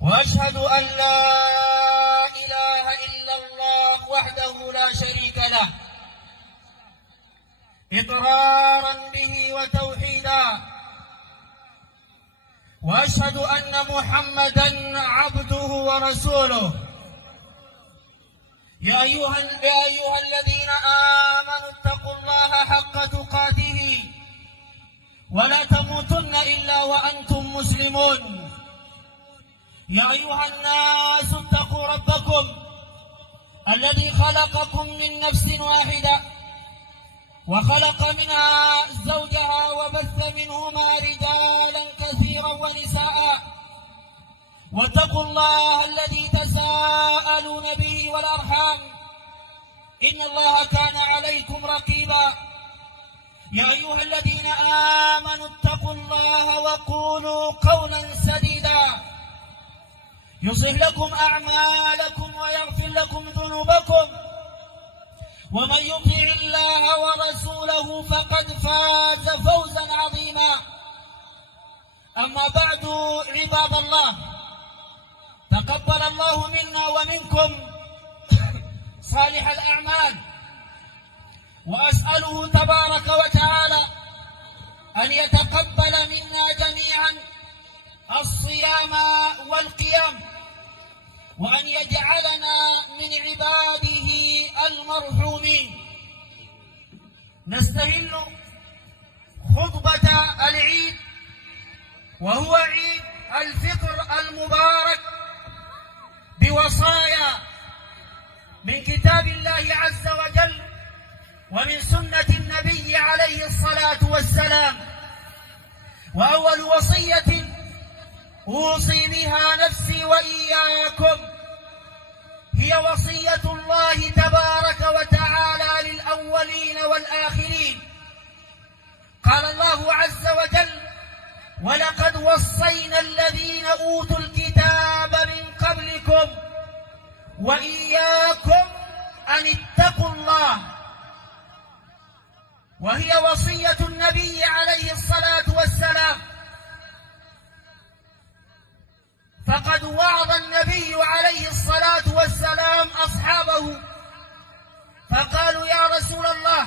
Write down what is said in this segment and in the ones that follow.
وأشهد أن لا إله إلا الله وحده لا شريك له إقرارا به وتوحيدا، وأشهد أن محمدا عبده ورسوله. يا أيها الذين آمنوا اتقوا الله حق تقاته ولا تموتن إلا وأنتم مسلمون. يا أيها الناس اتقوا ربكم الذي خلقكم من نفس واحدة وخلق منها زوجها وبث منهما رجالا كثيرا ونساء، واتقوا الله الذي تساءلون به والأرحام إن الله كان عليكم رقيبا. يا أيها الذين آمنوا اتقوا الله وقولوا قولا سديدا يصلح لكم أعمالكم ويغفر لكم ذنوبكم، ومن يطع الله ورسوله فقد فاز فوزا عظيما. أما بعد، عباد الله، تقبل الله منا ومنكم صالح الأعمال، وأسأله تبارك وتعالى أن يتقبل منا جميعا الصيام والقيام، وأن يجعلنا من عباده المرحومين. نستهل خطبة العيد، وهو عيد الفطر المبارك، بوصايا من كتاب الله عز وجل ومن سنة النبي عليه الصلاة والسلام. وأول وصية أوصي بها نفسي وإياكم هي وصية الله تبارك وتعالى للأولين والآخرين. قال الله عز وجل: ولقد وصينا الذين أوتوا الكتاب من قبلكم وإياكم أن اتقوا الله. وهي وصية النبي عليه الصلاة والسلام، فقد وعظ النبي عليه الصلاة والسلام أصحابه فقالوا: يا رسول الله،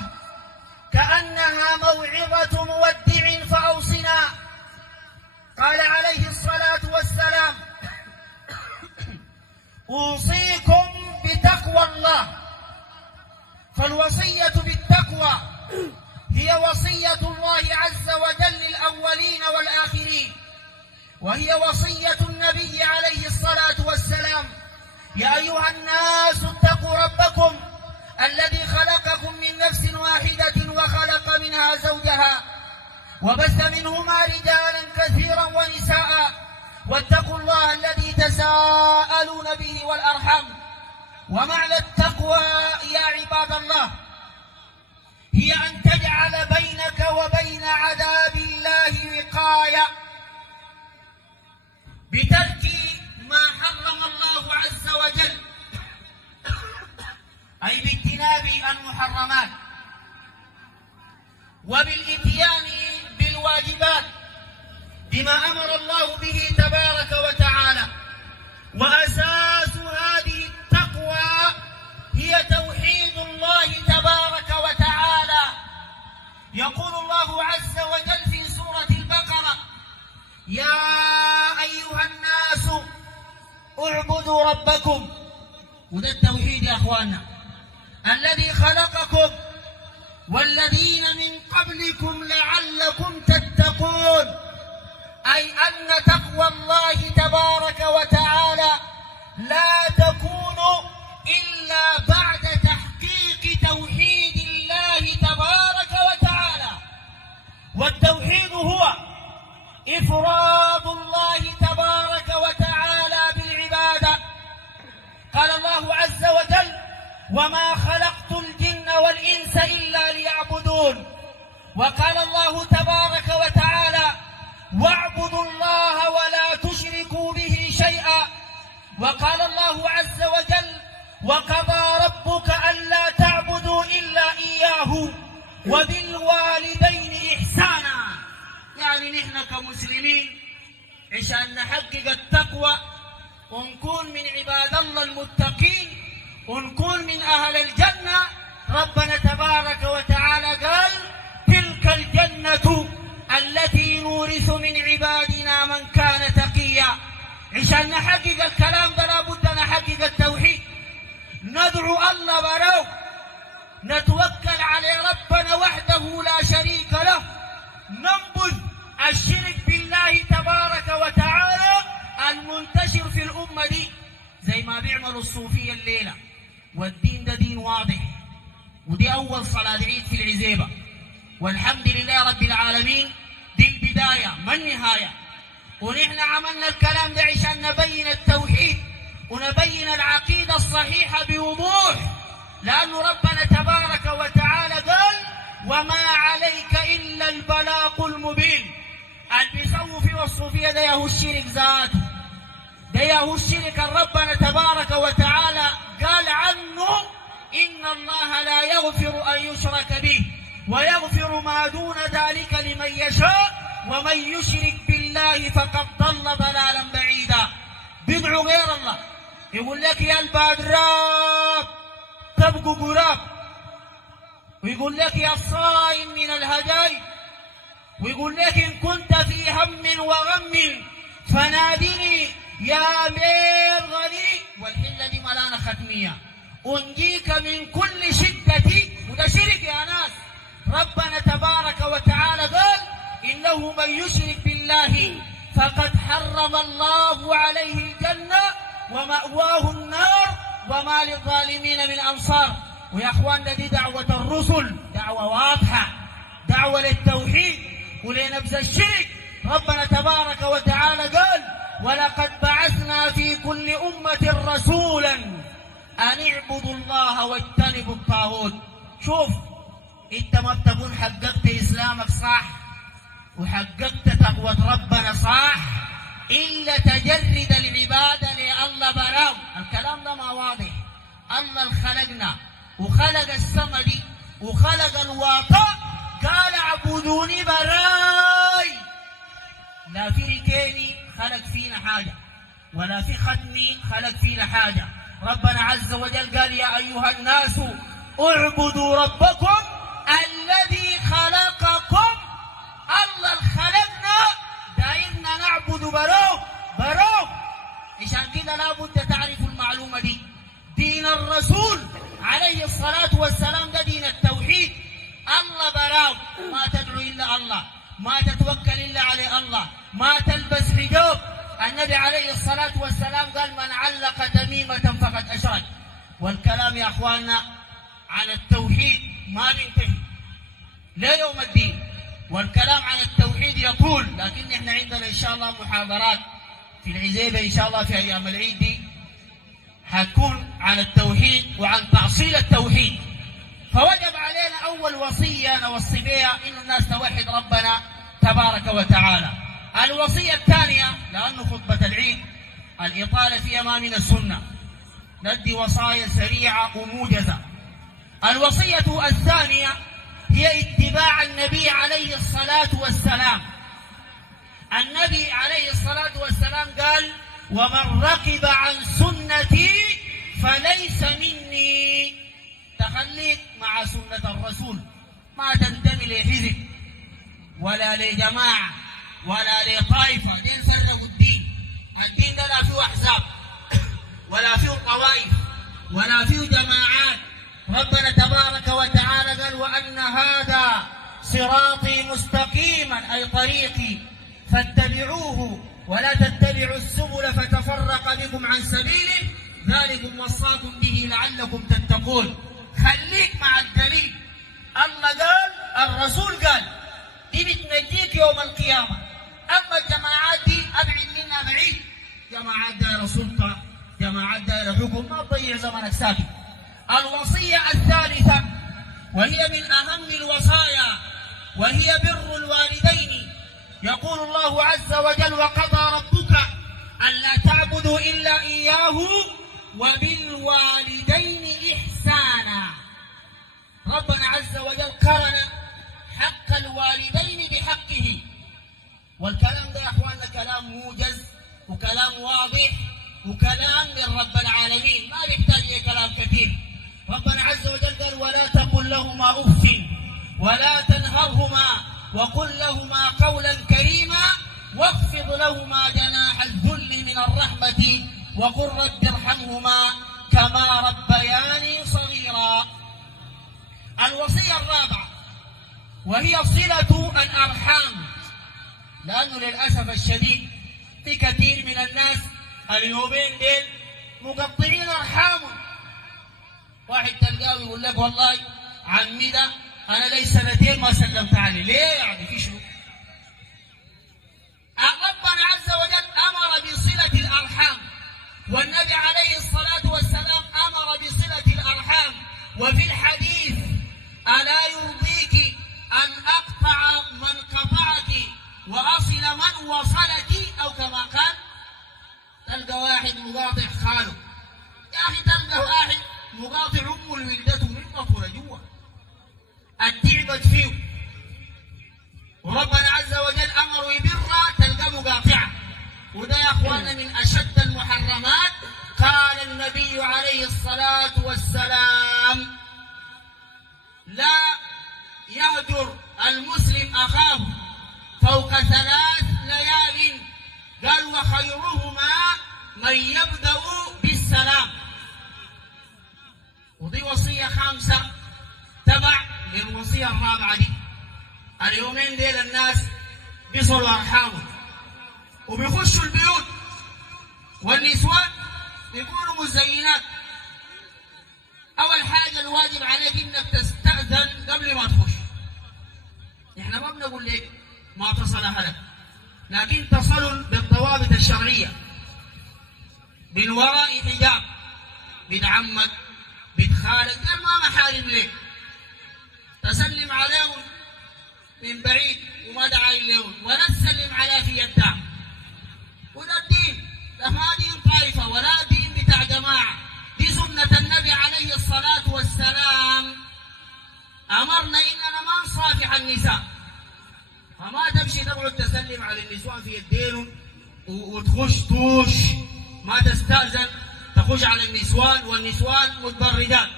كأنها موعظة مودع فأوصنا. قال عليه الصلاة والسلام: أوصيكم بتقوى الله. فالوصية بالتقوى هي وصية الله عز وجل للأولين والآخرين، وهي وصية النبي عليه الصلاة والسلام: يا أيها الناس اتقوا ربكم الذي خلقكم من نفس واحدة وخلق منها زوجها وبث منهما رجالا كثيرا ونساء، واتقوا الله الذي تساءلون به والأرحام. ومعنى التقوى يا عباد الله هي أن تجعل بينك وبين عذاب الله وقاية بترك ما حرم الله عز وجل، أي باجتناب المحرمات، وبالإتيان بالواجبات بما أمر الله به تبارك وتعالى. وأساس هذه التقوى هي توحيد الله تبارك وتعالى. يقول الله عز وجل في سورة البقرة: يا أيها الناس اعبدوا ربكم. وده التوحيد يا أخوانا، الذي خلقكم والذين من قبلكم لعلكم تتقون، أي أن تقوى الله تبارك وتعالى لا تكون إلا بعد تحقيق توحيد الله تبارك وتعالى. والتوحيد هو إفراد الله تبارك وتعالى بالعبادة. قال الله عز وجل: وما خلقت الجن والإنس إلا ليعبدون. وقال الله تبارك وتعالى: واعبدوا الله ولا تشركوا به شيئا. وقال الله عز وجل: وقضى ربك ألا تعبدوا إلا إياه وبالوالدين إحسانا. يعني نحن كمسلمين عشان نحقق التقوى ونكون من عباد الله المتقين ونكون من أهل الجنة. ربنا تبارك وتعالى قال تلك الجنة التي نورث من عبادنا من كان تقيا. عشان نحقق الكلام ده لابد نحقق التوحيد، ندعو الله برو، نتوكل على ربنا وحده لا شريك له، ننبذ الشرك بالله تبارك وتعالى المنتشر في الأمة دي زي ما بيعملوا الصوفية الليلة. والدين ده دين واضح، ودي أول صلاة عيد في العزيبة، والحمد لله رب العالمين. دي البداية ما النهاية. ونحن عملنا الكلام ده عشان نبين التوحيد ونبين العقيدة الصحيحة بوضوح، لأن ربنا تبارك وتعالى قال وما عليك إلا البلاغ المبين. اللي بيسووا فيه الصوفية ده يهو الشرك ذاته، ده يهو الشرك. ربنا تبارك وتعالى قال عنه إن الله لا يغفر أن يشرك به ويغفر ما دون ذلك لمن يشاء ومن يشرك بالله فقد ضل ضلالا بعيدا. بيدعو غير الله، يقول لك يا البادراب تبقوا قراب، ويقول لك يا الصائم من الهداي، ويقول لك إن كنت في هم وغم فنادني يا أمير غني. والحلة دي ملانة ختمية، أنجيك من كل شدة. وده شرك يا ناس. ربنا تبارك وتعالى قال إنه من يشرك بالله فقد حرم الله عليه الجنة ومأواه النار وما للظالمين من أنصار. ويا أخواننا دي دعوة الرسل، دعوة واضحة، دعوة للتوحيد ولنبذ الشرك. ربنا تبارك وتعالى قال ولقد بعثنا في كل أمة رسولا أن اعبدوا الله واجتنبوا الطاغوت. شوف انت ما بتكون حققت إسلامك صح وحققت تقوى ربنا صح إلا تجرد العبادة لله براو. الكلام ده ما واضح. الله خلقنا وخلق السما دي وخلق الواقع، قال اعبدوني براي. لا في ركيني خلق فينا حاجة ولا في ختمي خلق فينا حاجة. ربنا عز وجل قال يا أيها الناس اعبدوا ربكم الذي خلقكم. الله خلقنا دايرنا نعبد براو. عشان كده لابد تعرفوا المعلومة دي. دين الرسول عليه الصلاة والسلام ده دين التوحيد. الله براو، ما تدعو إلا الله، ما تتوكل إلا على الله، ما تلبس حجاب. النبي عليه الصلاة والسلام قال من علق تميمة فقد أشرك. والكلام يا أخواننا عن التوحيد ما بينتهي لا يوم الدين. والكلام عن التوحيد يطول، لكن احنا عندنا إن شاء الله محاضرات في العزيبة إن شاء الله في أيام العيد دي حتكون عن التوحيد وعن تأصيل التوحيد. فوجب علينا أول وصية نوصي بها إن الناس توحد ربنا تبارك وتعالى. الوصية الثانية، لأنه خطبة العيد الإطالة فيها ما من السنة، ندي وصايا سريعة وموجزة. الوصية الثانية هي اتباع النبي عليه الصلاة والسلام. النبي عليه الصلاة والسلام قال ومن ركب عن سنتي فليس مني. تخليك مع سنة الرسول، ما تنتمي لحزب ولا لجماعة ولا لطائفة. دين سرقوا الدين. الدين ده لا فيه أحزاب ولا فيه طوائف ولا فيه جماعات. ربنا تبارك وتعالى قال وأن هذا صراطي مستقيما أي طريقي فاتبعوه ولا تتبعوا السبل فتفرق بكم عن سبيله ذلكم وصاكم به لعلكم تتقون. خليك مع الدليل. الله قال، الرسول قال، دي بتنجيك يوم القيامة. أما الجماعات دي أبعد منها بعيد. جماعات دايرة سلطة، جماعات دايرة حكم، ما تضيع زمنك ساكت. الوصية الثالثة وهي من أهم الوصايا وهي بر الوالدين. يقول الله عز وجل وقضى ربك ألا تعبدوا إلا إياه وبالوالدين إحسانا. ربنا عز وجل قرن حق الوالدين بحقه. والكلام ده يا أخواننا كلام موجز وكلام واضح وكلام من رب العالمين، ما يحتاج إلى كلام كثير. ربنا عز وجل قال: ولا تقل لهما أف ولا تنهرهما وقل لهما قولا كريما واخفض لهما جناح الذل من الرحمة وقل رب ارحمهما كما ربياني صغيرا. الوصية الرابعة وهي صلة الأرحام، لأنه للأسف الشديد في كثير من الناس اليومين ديل مقطعين أرحامهم. واحد تلقاه يقول لك: والله عمي ده أنا لي سنتين ما سلمت عليه. ليه يعني؟ في شنو؟ ربنا عز وجل أمر بصلة الأرحام، والنبي عليه الصلاة والسلام أمر بصلة الأرحام. وفي الحديث: ألا يرضيك أن أقطع من قطعك وأصل من وصلك، أو كما قال. تلقى واحد مقاطع خاله، يا أخي تلقى واحد مقاطع أمه لولدته من مطورة جوا التعبت فيه، وربنا عز وجل أمر يبرها تلقى مقاطعة. وده يا أخوانا من أشد المحرمات. قال النبي عليه الصلاة والسلام: لا يهجر المسلم أخاه فوق 3 ليال. قال: وخيرهما من يبدأ بالسلام. ودي وصية خامسة تبع للوصية الرابعة دي. اليومين ديل الناس بيصلوا أرحامهم وبيخشوا البيوت، والنسوان بيكونوا مزينات. أول حاجة الواجب عليك إنك تستأذن قبل ما تخش. إحنا ما بنقول لك ما تصل أهلك، لكن تصل بالضوابط الشرعية، من وراء حجاب، بنت عمك بنت خالك، ما محارم لك. تسلم عليهم من بعيد وما دعا لهم، ولا تسلم على في يدهم. وده الدين، ده ما دين طائفة ولا دين بتاع جماعة، دي سنة النبي عليه الصلاة والسلام. أمرنا إننا ما نصافح النساء، فما تمشي تقعد تسلم على النسوان في يدينهم وتخش توش، ما تستأذن تخش على النسوان والنسوان متبردات.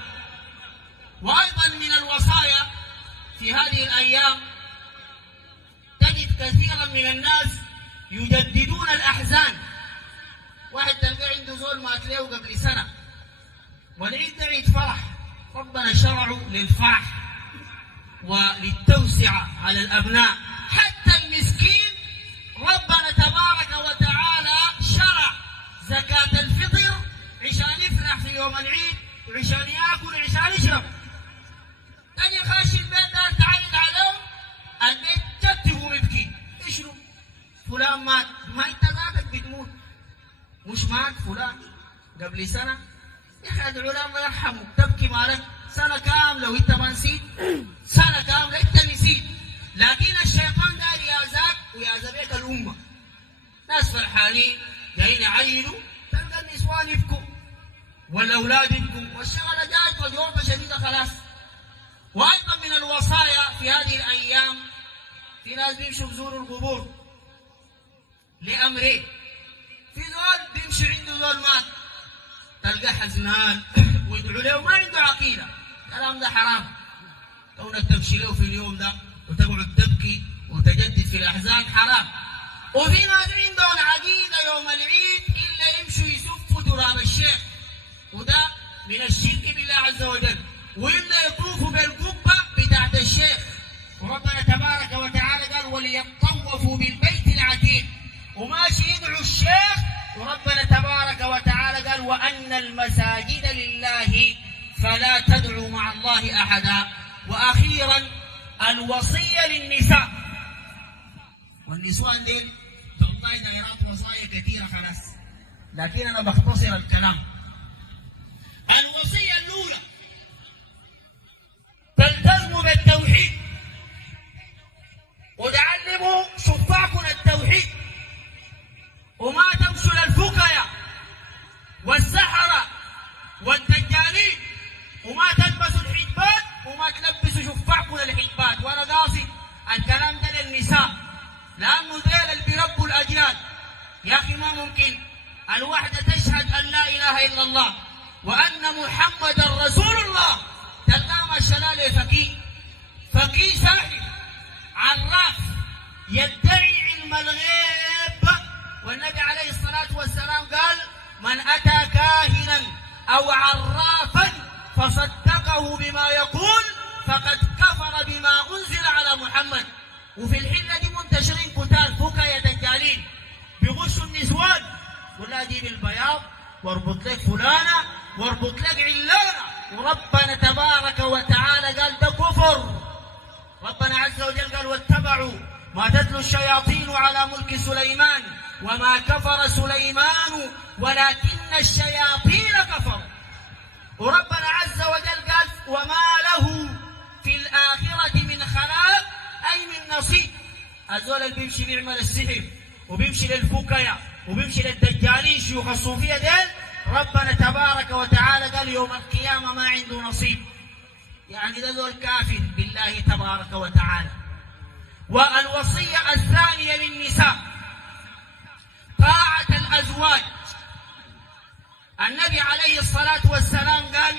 وأيضا من الوصايا في هذه الأيام تجد كثيرا من الناس يجددون الأحزان. واحد تلقى عنده زول مات له قبل سنة، والعيد ده عيد فرح، ربنا شرعه للفرح وللتوسعة على الأبناء. حتى المسكين ربنا تبارك وتعالى شرع زكاة الفطر عشان يفرح في يوم العيد، وعشان ياكل وعشان يشرب. تجي خاشي البيت ده تعيد عليهم، البيت تكتب ومبكي. شنو؟ فلان مات، ما انت ذاتك بتموت. مش مات فلان قبل سنة، يا اخي ادعو له الله يرحمه. تبكي مالك سنة كاملة وانت ما نسيت، سنة كاملة انت نسيت. لكن الشيطان داير يازاك ويازا بيك الأمة. ناس فرحانين جايين يعينوا، تلقى النسوان يبكوا والأولاد يبكوا، والشغلة جاية تجربة شديدة خلاص. وأيضا من الوصايا في هذه الأيام، في ناس بيمشوا بزوروا القبور لأمرين. في زول بيمشي عنده زول مات، تلقاه حزنان ويدعو له ما عنده عقيدة. الكلام ده حرام. كونك تمشي له في اليوم ده وتقعد تبكي وتجدد في الأحزان حرام. وفي ناس عندهم عقيدة يوم العيد إلا يمشوا يسفوا تراب الشيخ، وده من الشرك بالله عز وجل. وإلا يطوفوا بالقبة بتاعت الشيخ. وربنا تبارك وتعالى قال: وليطوفوا بالبيت العتيق، وماشي يدعو الشيخ. وربنا تبارك وتعالى قال: وأن المساجد لله فلا تدعوا مع الله أحدا. وأخيرا الوصية للنساء، والنسوان دين والله دايرات وصايا كثيرة خلاص، لكن أنا بختصر الكلام. الوصية الأولى: تلتزموا بالتوحيد وتعلموا شفاكم التوحيد، وما تمشوا للفقراء والسحرة والدجالين، وما تلبسوا الحجبات وما تلبسوا شفاكم الحجبات. وانا قاصد الكلام ده للنساء، لانه ذيل اللي بيربوا الاجيال. يا اخي ما ممكن الوحدة تشهد أن لا إله إلا الله وأن محمد رسول الله، تلقى الشلال فقيه ساحر عراف يدعي علم الغيب. والنبي عليه الصلاة والسلام قال: من أتى كاهنا أو عرافا فصدقه بما يقول فقد كفر بما أنزل على محمد. وفي الحلة دي منتشرين كتال فكاية دجالين بيغشوا النسوان، ولا جيب البياض واربط لك فلانة واربط لك علانة. وربنا تبارك وتعالى قال ده كفر. ربنا عز وجل قال: واتبعوا ما تتلو الشياطين على ملك سليمان وما كفر سليمان ولكن الشياطين كفروا. وربنا عز وجل قال: وما له في الآخرة من خلاق، أي من نصيب. الزول اللي بيمشي بيعمل السحر وبيمشي للفكاية وبيمشي للدجالين شيوخ الصوفية ديل، ربنا تبارك وتعالى قال يوم القيامة ما عنده نصيب. يعني ده ذو الكافر بالله تبارك وتعالى. والوصية الثانية للنساء طاعة الأزواج. النبي عليه الصلاة والسلام قال: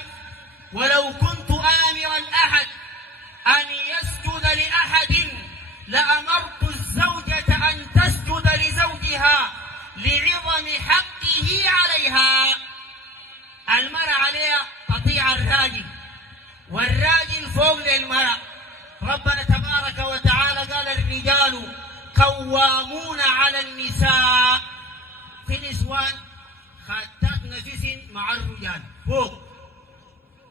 ولو كنت آمرا أحد أن يسجد لأحد لأمرت الزوجة أن تسجد لزوجها لعظم حقه عليها. المرأة عليها تطيع الراجل والراجل فوق للمرأة. ربنا تبارك وتعالى قال: الرجال قوامون على النساء. في نسوان خاتات نفس مع الرجال فوق،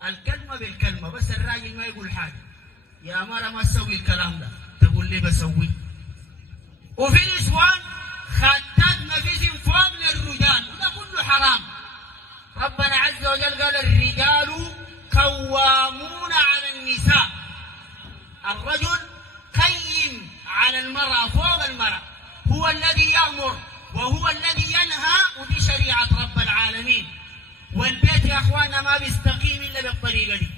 الكلمة بالكلمة، بس الراجل ما يقول حاجة. يا مرة ما تسوي الكلام ده، تقول لي بسوي. وفي نسوان خاتات نفس فوق للرجال، وده كله حرام. ربنا عز وجل قال: الرجال قوامون على النساء. الرجل قيم على المرأة فوق المرأة، هو الذي يأمر وهو الذي ينهى، ودي شريعة رب العالمين. والبيت يا أخواننا ما بيستقيم إلا بالطريقة دي.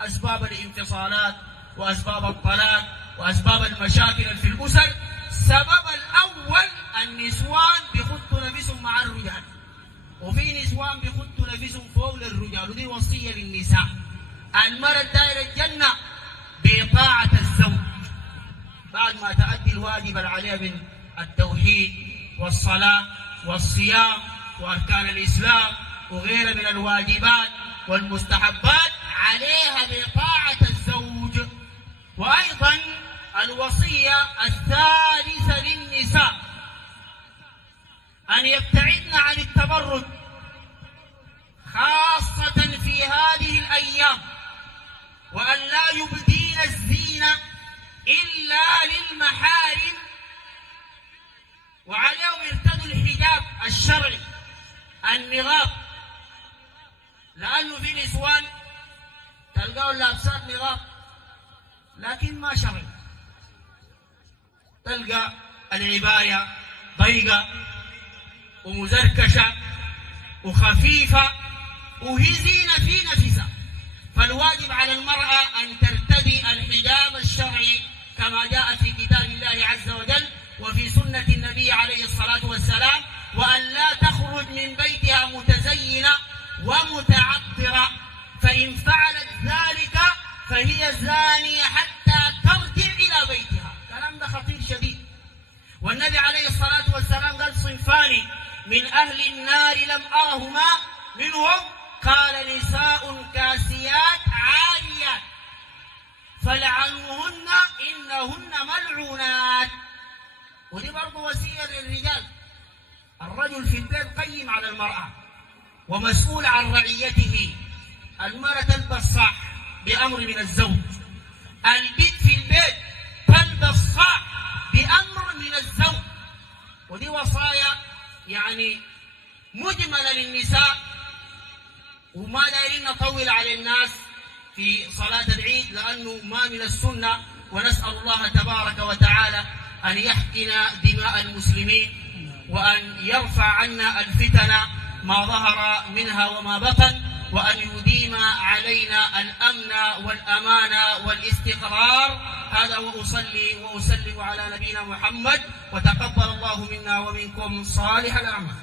أسباب الانفصالات وأسباب الطلاق وأسباب المشاكل في الأسر، السبب الأول النسوان بيخطوا نفسهم مع الرجال، وفي نسوان بيخطوا نفسهم فوق للرجال، ودي وصية للنساء. المرأة دايرة الجنة بطاعة الزوج بعد ما تؤدي الواجب عليها من التوحيد والصلاة والصيام وأركان الإسلام وغيرها من الواجبات والمستحبات، عليها بطاعة الزوج. وأيضا الوصية الثالثة للنساء أن يبتعدن عن التبرج، خاصة في هذه الأيام، وأن لا يبدين الزينة إلا للمحارم، وعليهم يرتدوا الحجاب الشرعي النقاب. لأنه في نسوان تلقوا لابسات نقاب لكن ما شرعي، تلقى العباية ضيقة ومزركشة وخفيفة وهي زينة في نفسها. فالواجب على المرأة أن ترتدي الحجاب الشرعي كما جاء في كتاب الله عز وجل وفي سنة النبي عليه الصلاة والسلام، وأن لا تخرج من بيتها متزينة ومتعطرة، فإن فعلت ذلك فهي زانية حتى ترجع إلى بيتها. كلام ده خطير شديد. والنبي عليه الصلاة والسلام قال: صنفان من أهل النار لم أرهما منهم، قال: نساء كاسيات عاريات فلعنوهن إنهن ملعونات. ودي برضه وصية للرجال. الرجل في البيت قيم على المرأة ومسؤول عن رعيته. المرأة تلبس صح بأمر من الزوج، البيت في البيت تلبس صح بأمر من الزوج. ودي وصايا يعني مجملة للنساء، وما دايرين نطول على الناس في صلاة العيد لأنه ما من السنة. ونسأل الله تبارك وتعالى أن يحقن دماء المسلمين وأن يرفع عنا الفتن ما ظهر منها وما بطن، وأن يديم علينا الأمن والأمان والاستقرار. هذا وأصلي وأسلم على نبينا محمد، وتقبل الله منا ومنكم صالح الأعمال.